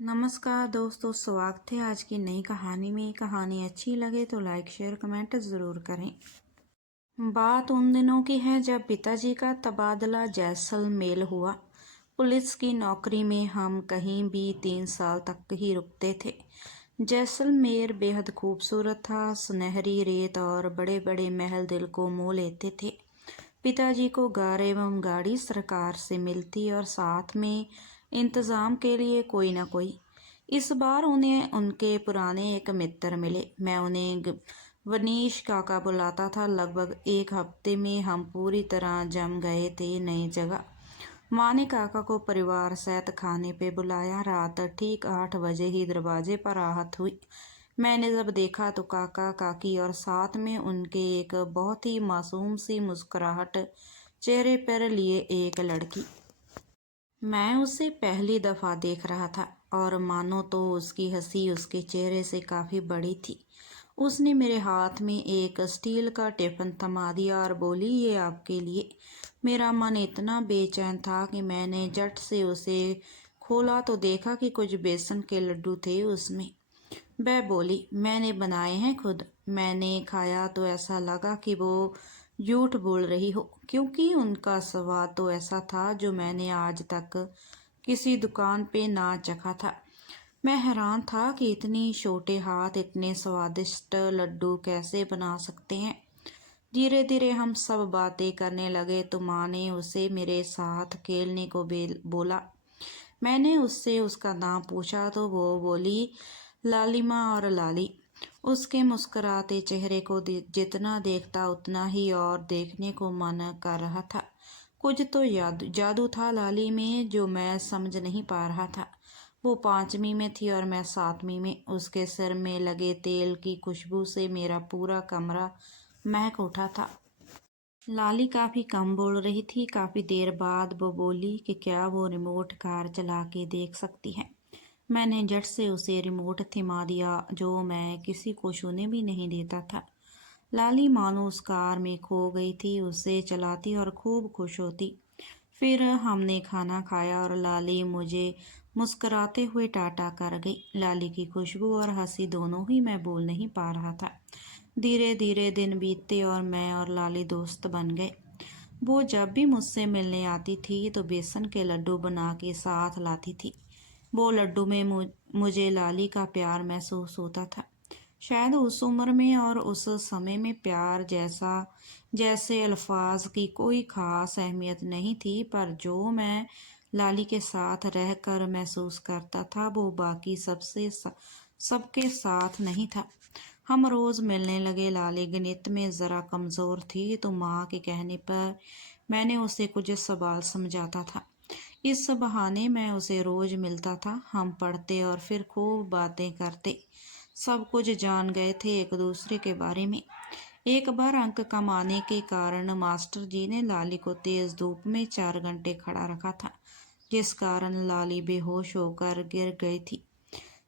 नमस्कार दोस्तों, स्वागत है आज की नई कहानी में। कहानी अच्छी लगे तो लाइक शेयर कमेंट ज़रूर करें। बात उन दिनों की है जब पिताजी का तबादला जैसलमेर हुआ। पुलिस की नौकरी में हम कहीं भी 3 साल तक ही रुकते थे। जैसलमेर बेहद खूबसूरत था। सुनहरी रेत और बड़े बड़े महल दिल को मोह लेते थे। पिताजी को घर एवं गाड़ी सरकार से मिलती और साथ में इंतज़ाम के लिए कोई ना कोई। इस बार उन्हें उनके पुराने एक मित्र मिले। मैं उन्हें वनीश काका बुलाता था। लगभग एक हफ्ते में हम पूरी तरह जम गए थे नई जगह। माँ ने काका को परिवार सहित खाने पे बुलाया। रात ठीक 8 बजे ही दरवाजे पर आहट हुई। मैंने जब देखा तो काका काकी और साथ में उनके एक बहुत ही मासूम सी मुस्कुराहट चेहरे पर लिए एक लड़की। मैं उसे पहली दफ़ा देख रहा था और मानो तो उसकी हंसी उसके चेहरे से काफ़ी बड़ी थी। उसने मेरे हाथ में एक स्टील का टिफ़िन थमा दिया और बोली, ये आपके लिए। मेरा मन इतना बेचैन था कि मैंने झट से उसे खोला तो देखा कि कुछ बेसन के लड्डू थे उसमें। वह बोली, मैंने बनाए हैं खुद। मैंने खाया तो ऐसा लगा कि वो झूठ बोल रही हो, क्योंकि उनका स्वाद तो ऐसा था जो मैंने आज तक किसी दुकान पे ना चखा था। मैं हैरान था कि इतनी छोटे हाथ इतने स्वादिष्ट लड्डू कैसे बना सकते हैं। धीरे धीरे हम सब बातें करने लगे तो माँ ने उसे मेरे साथ खेलने को बोला। मैंने उससे उसका नाम पूछा तो वो बोली, लालिमा और लाली। उसके मुस्कुराते चेहरे को जितना देखता उतना ही और देखने को मन कर रहा था। कुछ तो जादू था लाली में जो मैं समझ नहीं पा रहा था। वो 5वीं में थी और मैं 7वीं में। उसके सिर में लगे तेल की खुशबू से मेरा पूरा कमरा महक उठा था। लाली काफ़ी कम बोल रही थी। काफ़ी देर बाद वो बोली कि क्या वो रिमोट कार चला के देख सकती है। मैंने झट से उसे रिमोट थमा दिया जो मैं किसी को छूने भी नहीं देता था। लाली मानो उस कार में खो गई थी, उसे चलाती और खूब खुश होती। फिर हमने खाना खाया और लाली मुझे मुस्कुराते हुए टाटा कर गई। लाली की खुशबू और हंसी दोनों ही मैं बोल नहीं पा रहा था। धीरे धीरे दिन बीतते और मैं और लाली दोस्त बन गए। वो जब भी मुझसे मिलने आती थी तो बेसन के लड्डू बना के साथ लाती थी। वो लड्डू में मुझे लाली का प्यार महसूस होता था। शायद उस उम्र में और उस समय में प्यार जैसे अल्फाज की कोई ख़ास अहमियत नहीं थी, पर जो मैं लाली के साथ रहकर महसूस करता था वो बाकी सबके साथ नहीं था। हम रोज़ मिलने लगे। लाली गणित में ज़रा कमज़ोर थी तो माँ के कहने पर मैंने उसे कुछ सवाल समझाता था। इस बहाने मैं उसे रोज़ मिलता था। हम पढ़ते और फिर खूब बातें करते। सब कुछ जान गए थे एक दूसरे के बारे में। एक बार अंक कम आने के कारण मास्टर जी ने लाली को तेज़ धूप में 4 घंटे खड़ा रखा था, जिस कारण लाली बेहोश होकर गिर गई थी।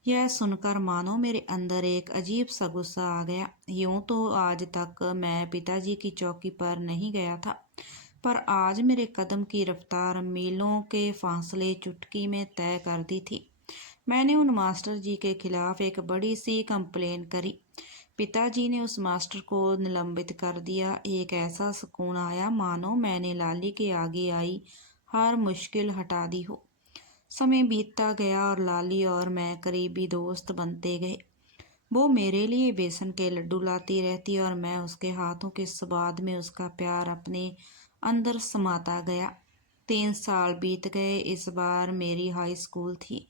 यह सुनकर मानो मेरे अंदर एक अजीब सा गुस्सा आ गया। यूं तो आज तक मैं पिताजी की चौकी पर नहीं गया था, पर आज मेरे कदम की रफ्तार मीलों के फासले चुटकी में तय कर दी थी। मैंने उन मास्टर जी के खिलाफ एक बड़ी सी कंप्लेन करी। पिताजी ने उस मास्टर को निलंबित कर दिया। एक ऐसा सुकून आया मानो मैंने लाली के आगे आई हर मुश्किल हटा दी हो। समय बीतता गया और लाली और मैं करीबी दोस्त बनते गए। वो मेरे लिए बेसन के लड्डू लाती रहती और मैं उसके हाथों के स्वाद में उसका प्यार अपने अंदर समाता गया। 3 साल बीत गए। इस बार मेरी हाई स्कूल थी।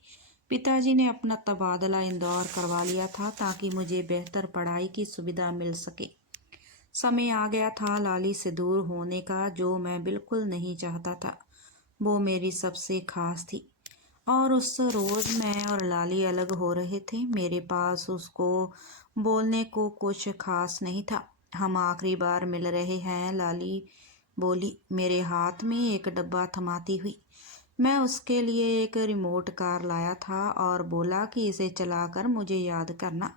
पिताजी ने अपना तबादला इंदौर करवा लिया था ताकि मुझे बेहतर पढ़ाई की सुविधा मिल सके। समय आ गया था लाली से दूर होने का, जो मैं बिल्कुल नहीं चाहता था। वो मेरी सबसे खास थी और उस रोज़ मैं और लाली अलग हो रहे थे। मेरे पास उसको बोलने को कुछ खास नहीं था। हम आखिरी बार मिल रहे हैं, लाली बोली, मेरे हाथ में एक डब्बा थमाती हुई। मैं उसके लिए एक रिमोट कार लाया था और बोला कि इसे चलाकर मुझे याद करना।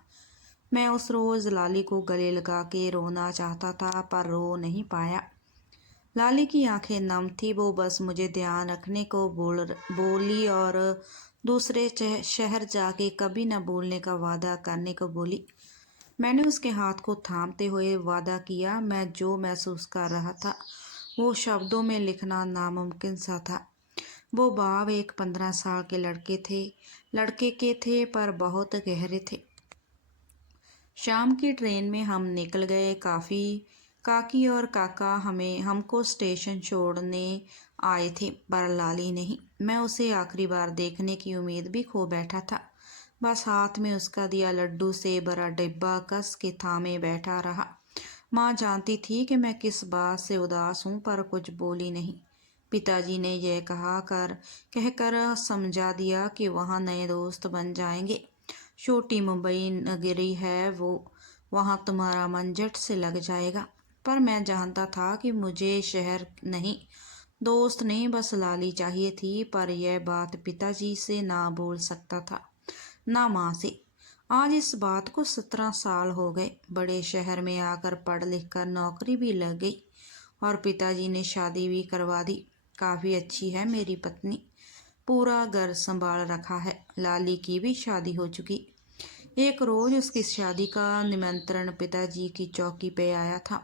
मैं उस रोज़ लाली को गले लगा के रोना चाहता था, पर रो नहीं पाया। लाली की आंखें नम थी। वो बस मुझे ध्यान रखने को बोली और दूसरे शहर जाके कभी न बोलने का वादा करने को बोली। मैंने उसके हाथ को थामते हुए वादा किया। मैं जो महसूस कर रहा था वो शब्दों में लिखना नामुमकिन सा था। वो भाव एक 15 साल के लड़के के थे पर बहुत गहरे थे। शाम की ट्रेन में हम निकल गए। काकी और काका हमको स्टेशन छोड़ने आए थे, पर लाली नहीं। मैं उसे आखिरी बार देखने की उम्मीद भी खो बैठा था। बस हाथ में उसका दिया लड्डू से भरा डिब्बा कस के थामे बैठा रहा। माँ जानती थी कि मैं किस बात से उदास हूँ, पर कुछ बोली नहीं। पिताजी ने यह कहकर समझा दिया कि वहाँ नए दोस्त बन जाएंगे। छोटी मुंबई नगरी है वो, वहाँ तुम्हारा मन झट से लग जाएगा। पर मैं जानता था कि मुझे शहर नहीं, दोस्त नहीं, बस लाली चाहिए थी। पर यह बात पिताजी से ना बोल सकता था, ना माँ से। आज इस बात को 17 साल हो गए। बड़े शहर में आकर पढ़ लिख कर नौकरी भी लग गई और पिताजी ने शादी भी करवा दी। काफ़ी अच्छी है मेरी पत्नी, पूरा घर संभाल रखा है। लाली की भी शादी हो चुकी। एक रोज़ उसकी शादी का निमंत्रण पिताजी की चौकी पे आया था।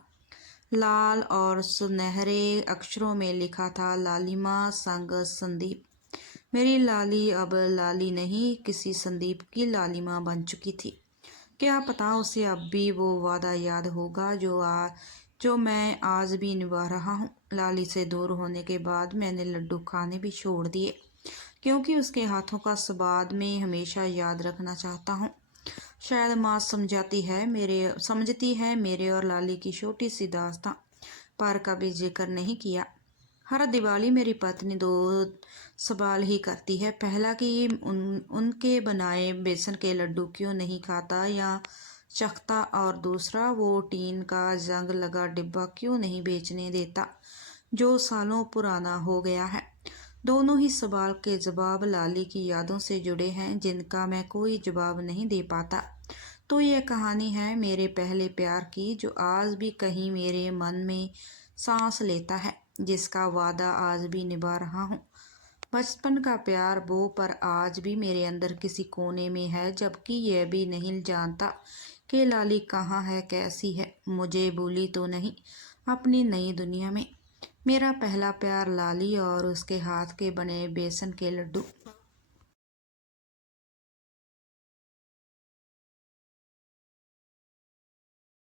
लाल और सुनहरे अक्षरों में लिखा था, लालिमा संग संदीप। मेरी लाली अब लाली नहीं, किसी संदीप की लालिमा बन चुकी थी। क्या पता उसे अब भी वो वादा याद होगा जो मैं आज भी निभा रहा हूँ। लाली से दूर होने के बाद मैंने लड्डू खाने भी छोड़ दिए, क्योंकि उसके हाथों का स्वाद मैं हमेशा याद रखना चाहता हूँ। शायद माँ समझती है मेरे और लाली की छोटी सी दास्तां, पर कभी जिक्र नहीं किया। हर दिवाली मेरी पत्नी 2 सवाल ही करती है। पहला कि उनके बनाए बेसन के लड्डू क्यों नहीं खाता या चखता, और दूसरा वो टीन का जंग लगा डिब्बा क्यों नहीं बेचने देता, जो सालों पुराना हो गया है। दोनों ही सवाल के जवाब लाली की यादों से जुड़े हैं, जिनका मैं कोई जवाब नहीं दे पाता। तो यह कहानी है मेरे पहले प्यार की, जो आज भी कहीं मेरे मन में सांस लेता है, जिसका वादा आज भी निभा रहा हूँ। बचपन का प्यार वो पर आज भी मेरे अंदर किसी कोने में है, जबकि यह भी नहीं जानता कि लाली कहाँ है, कैसी है। मुझे भूली तो नहीं अपनी नई दुनिया में। मेरा पहला प्यार लाली और उसके हाथ के बने बेसन के लड्डू।